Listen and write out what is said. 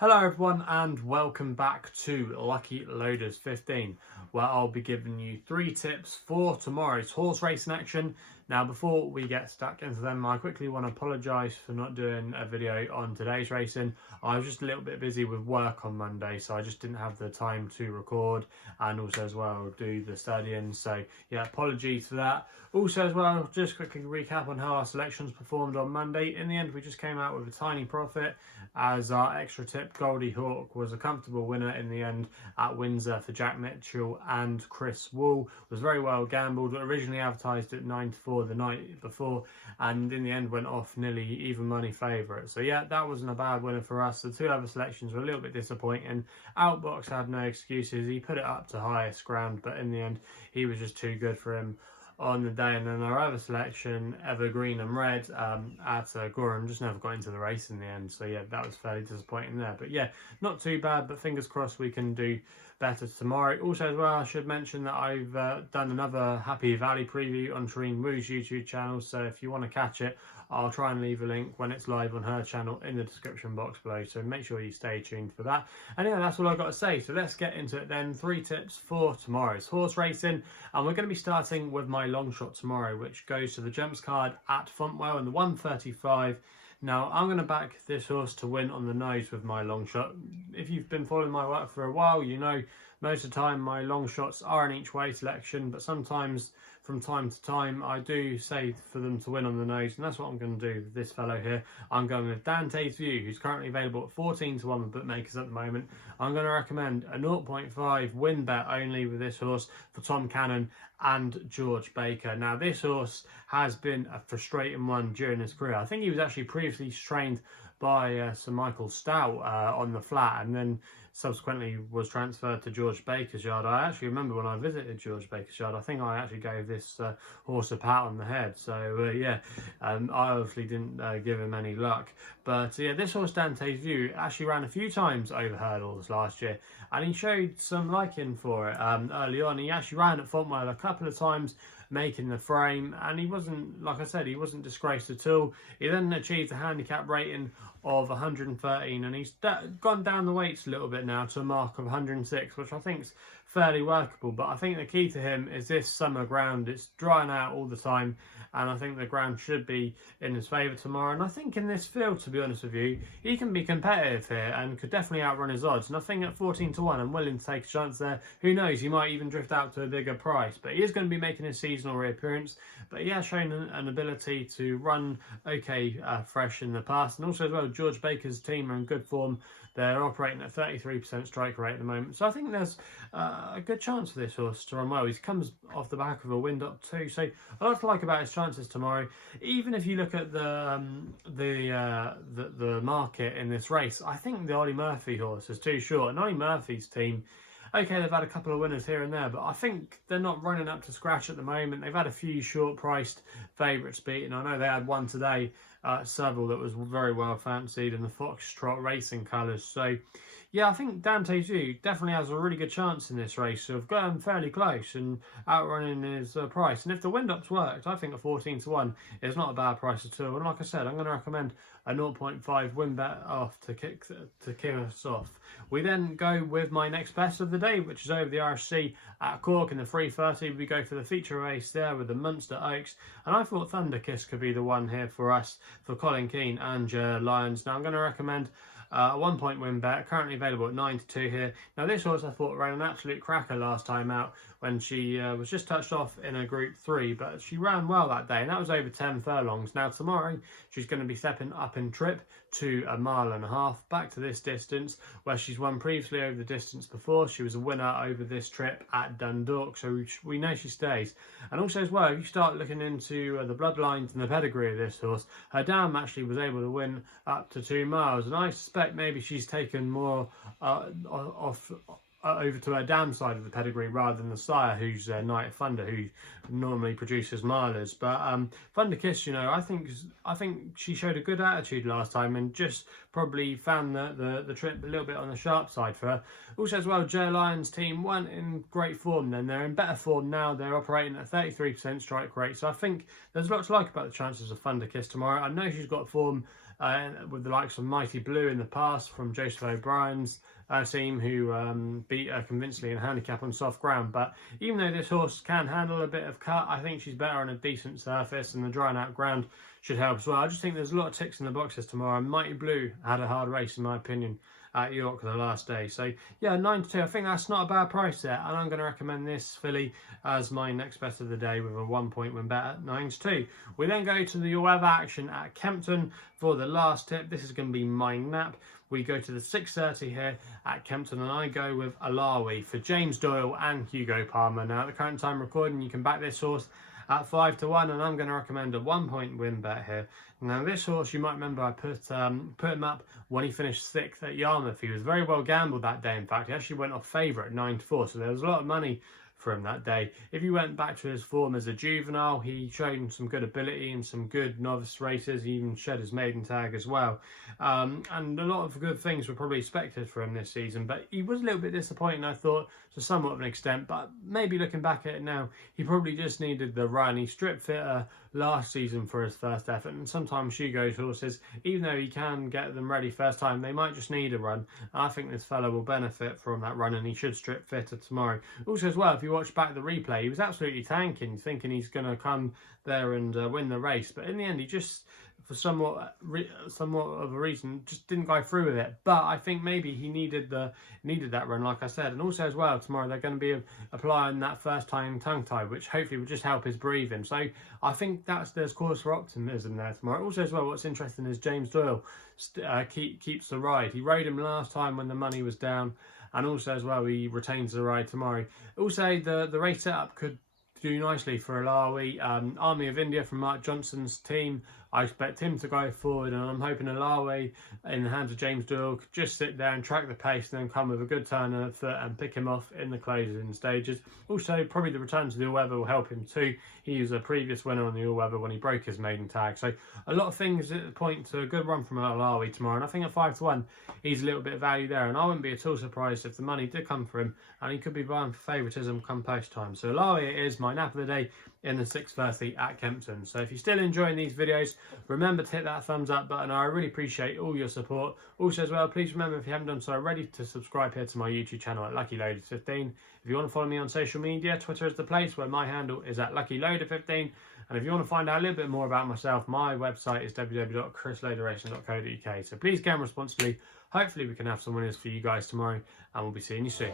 Hello everyone and welcome back to Lucky Loaders 15, where I'll be giving you 3 tips for tomorrow's horse racing action. Now before we get stuck into them, I quickly want to apologise for not doing a video on today's racing. I was just a little bit busy with work on Monday, so I just didn't have the time to record and also as well do the studying, so yeah, apologies for that. Also as well, just quickly recap on how our selections performed on Monday. In the end, we just came out with a tiny profit as our extra tip Goldie Hawk was a comfortable winner in the end at Windsor for Jack Mitchell and Chris Wall. Was very well gambled, originally advertised at 9-4 the night before, and in the end went off nearly even money favourite. So yeah, that wasn't a bad winner for us. The 2 other selections were a little bit disappointing. Outbox had no excuses. He put it up to highest ground, but in the end he was just too good for him on the day. And then our other selection, Evergreen and Red, at Gorham, just never got into the race in the end. So yeah, that was fairly disappointing there. But yeah, not too bad, but fingers crossed we can do better tomorrow. Also as well, I should mention that I've done another Happy Valley preview on Shireen Wu's YouTube channel. So if you want to catch it, I'll try and leave a link when it's live on her channel in the description box below, so make sure you stay tuned for that. And yeah, that's all I've got to say, so let's get into it then. 3 tips for tomorrow's horse racing, and we're going to be starting with my long shot tomorrow, which goes to the jumps card at Fontwell in the 135. Now, I'm going to back this horse to win on the nose with my long shot. If you've been following my work for a while, you know most of the time my long shots are an each way selection, but sometimes from time to time I do say for them to win on the nose, and that's what I'm going to do with this fellow here. I'm going with Dante's View, who's currently available at 14 to 1 with bookmakers at the moment. I'm going to recommend a 0.5 win bet only with this horse for Tom Cannon and George Baker. Now this horse has been a frustrating one during his career. I think he was actually previously trained by Sir Michael Stout on the flat, and then subsequently was transferred to George Baker's yard. I actually remember when I visited George Baker's yard, I think I actually gave this horse a pat on the head. So yeah, I obviously didn't give him any luck. But yeah, this horse Dante's View actually ran a few times over hurdles last year, and he showed some liking for it early on. He actually ran at Fontwell a couple of times, making the frame, and he wasn't, like I said, he wasn't disgraced at all. He then achieved a handicap rating of 113, and he's gone down the weights a little bit now to a mark of 106, which I think is fairly workable. But I think the key to him is this summer ground. It's drying out all the time, and I think the ground should be in his favour tomorrow. And I think in this field, to be honest with you, he can be competitive here and could definitely outrun his odds. And I think at 14 to 1, I'm willing to take a chance there. Who knows, he might even drift out to a bigger price, but he is going to be making his seasonal reappearance. But he has shown an ability to run okay fresh in the past. And also as well, George Baker's team are in good form. They're operating at 33% strike rate at the moment. So I think there's a good chance for this horse to run well. He comes off the back of a wind up too. So a lot to like about his chances tomorrow. Even if you look at the market in this race, I think the Ollie Murphy horse is too short. And Ollie Murphy's team, okay, they've had a couple of winners here and there, but I think they're not running up to scratch at the moment. They've had a few short-priced favourites beaten. I know they had one today at Seville that was very well fancied in the Foxtrot Racing colours. So, yeah, I think Dante's View definitely has a really good chance in this race of going fairly close and outrunning his price. And if the wind-ups worked, I think a 14 to 1 is not a bad price at all. And like I said, I'm going to recommend a 0.5 win bet off to kick us off. We then go with my next best of the day, which is over the RSC at Cork in the 3:30. We go for the feature race there with the Munster Oaks, and I thought Thunder Kiss could be the one here for us, for Colin Keane and Lyons. Now I'm going to recommend a 1 point win bet, currently available at 9 to 2 here. Now this horse I thought ran an absolute cracker last time out when she was just touched off in a Group 3, but she ran well that day, and that was over 10 furlongs. Now tomorrow she's going to be stepping up in trip to 1.5 miles, back to this distance where she's won previously over the distance before. She was a winner over this trip at Dundalk, so we know she stays. And also as well, if you start looking into the bloodlines and the pedigree of this horse, her dam actually was able to win up to 2 miles, and I suspect maybe she's taken more off over to her dam side of the pedigree rather than the sire, who's Knight of Thunder, who normally produces milers. But Thunder Kiss, you know, I think she showed a good attitude last time and just probably found the trip a little bit on the sharp side for her. Also as well, Joe Lyons' team weren't in great form then. They're in better form now. They're operating at 33% strike rate. So I think there's a lot to like about the chances of Thunder Kiss tomorrow. I know she's got form with the likes of Mighty Blue in the past from Joseph O'Brien's team, who beat her convincingly in handicap on soft ground. But even though this horse can handle a bit of cut, I think she's better on a decent surface, and the drying out ground should help as well. I just think there's a lot of ticks in the boxes tomorrow. Mighty Blue had a hard race, in my opinion, at York the last day. So yeah, 9-2. I think that's not a bad price there, and I'm going to recommend this filly as my next bet of the day with a 1 point win bet at 9-2. We then go to the all-weather action at Kempton for the last tip. This is going to be my nap. We go to the 6:30 here at Kempton, and I go with Ahlawi for James Doyle and Hugo Palmer. Now, at the current time recording, you can back this horse at 5-1, and I'm going to recommend a 1 point win bet here. Now, this horse, you might remember I put him up when he finished 6th at Yarmouth. He was very well gambled that day. In fact, he actually went off favourite at 9-4, so there was a lot of money for him that day. If you went back to his form as a juvenile, he showed some good ability and some good novice races. He even shed his maiden tag as well, and a lot of good things were probably expected for him this season, but he was a little bit disappointing, I thought, to somewhat of an extent. But maybe looking back at it now, he probably just needed the run. He stripped fitter last season for his first effort, and sometimes Hugo's horses, even though he can get them ready first time, they might just need a run. And I think this fella will benefit from that run, and he should strip fitter tomorrow. Also as well, if you watch back the replay, he was absolutely tanking, thinking he's going to come there and win the race, but in the end he just, for somewhat of a reason, just didn't go through with it. But I think maybe he needed that run, like I said. And also as well, tomorrow they're going to be applying that first time tongue tie, which hopefully will just help his breathing. So I think there's cause for optimism there tomorrow. Also as well, what's interesting is James Doyle keeps the ride. He rode him last time when the money was down, and also as well he retains the ride tomorrow. Also the race setup could do nicely for Ahlawi. Army of India from Mark Johnson's team, I expect him to go forward, and I'm hoping Ahlawi in the hands of James Doyle could just sit there and track the pace and then come with a good turn of foot and pick him off in the closing stages. Also, probably the return to the all-weather will help him too. He was a previous winner on the all-weather when he broke his maiden tag. So a lot of things point to a good run from Ahlawi tomorrow, and I think at 5-1 he's a little bit of value there, and I wouldn't be at all surprised if the money did come for him and he could be buying for favouritism come post time. So Ahlawi is my nap of the day in the 6:30 at Kempton. So if you're still enjoying these videos, remember to hit that thumbs up button. I really appreciate all your support. Also as well, please remember, if you haven't done so already, to subscribe here to my YouTube channel at LuckyLoaded15. If you want to follow me on social media, Twitter is the place, where my handle is at LuckyLoaded15. And if you want to find out a little bit more about myself, my website is www.chrisloaderracing.co.uk. So please gamble responsibly. Hopefully we can have some winners for you guys tomorrow, and we'll be seeing you soon.